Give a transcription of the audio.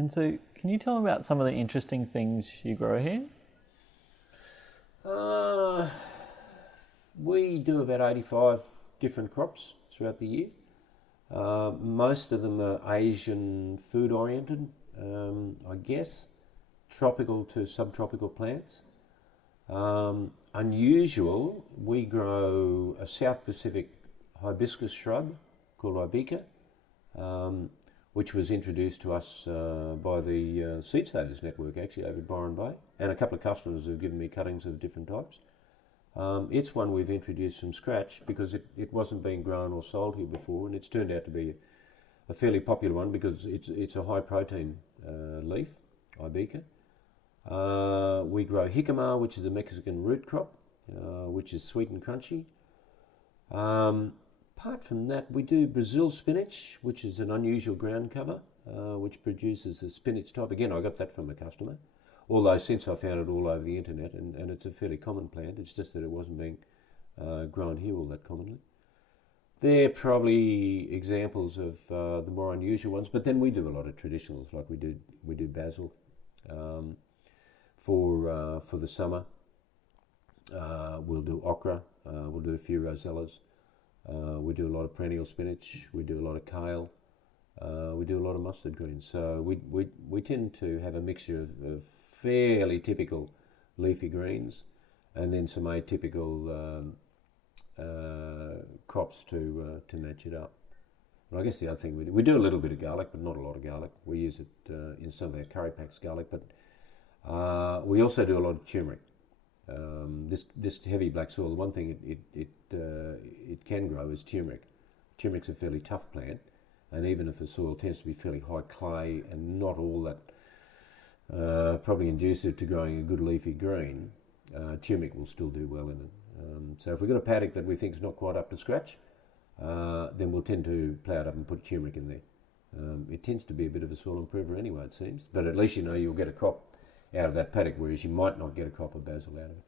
And so, can you tell me about some of the interesting things you grow here? Uh, we do about 85 different crops throughout the year. Most of them are Asian food oriented, I guess, tropical to subtropical plants. Unusual, we grow a South Pacific hibiscus shrub called Ibica, um, which was introduced to us by the Seed Savers Network actually over at Byron Bay, and a couple of customers have given me cuttings of different types. It's one we've introduced from scratch because it wasn't being grown or sold here before, and it's turned out to be a fairly popular one because it's a high protein leaf, Ibica. We grow jicama, which is a Mexican root crop, which is sweet and crunchy. Apart from that, we do Brazil spinach, which is an unusual ground cover, which produces a spinach type. Again, I got that from a customer. Although since I found it all over the internet, and it's a fairly common plant, it's just that it wasn't being grown here all that commonly. They're probably examples of the more unusual ones, but then we do a lot of traditionals, like we do basil for the summer. We'll do okra. We'll do a few rosellas. We do a lot of perennial spinach. We do a lot of kale. We do a lot of mustard greens. So we tend to have a mixture of fairly typical leafy greens, and then some atypical crops to match it up. And I guess the other thing we do a little bit of garlic, but not a lot of garlic. We use it in some of our curry packs, garlic, but we also do a lot of turmeric. This heavy black soil, the one thing it can grow is turmeric. Turmeric's a fairly tough plant, and even if the soil tends to be fairly high clay and not all that probably conducive to growing a good leafy green, turmeric will still do well in it. So if we've got a paddock that we think is not quite up to scratch, then we'll tend to plough it up and put turmeric in there. It tends to be a bit of a soil improver anyway, it seems, but at least you know you'll get a crop out of that paddock, whereas you might not get a crop of basil out of it.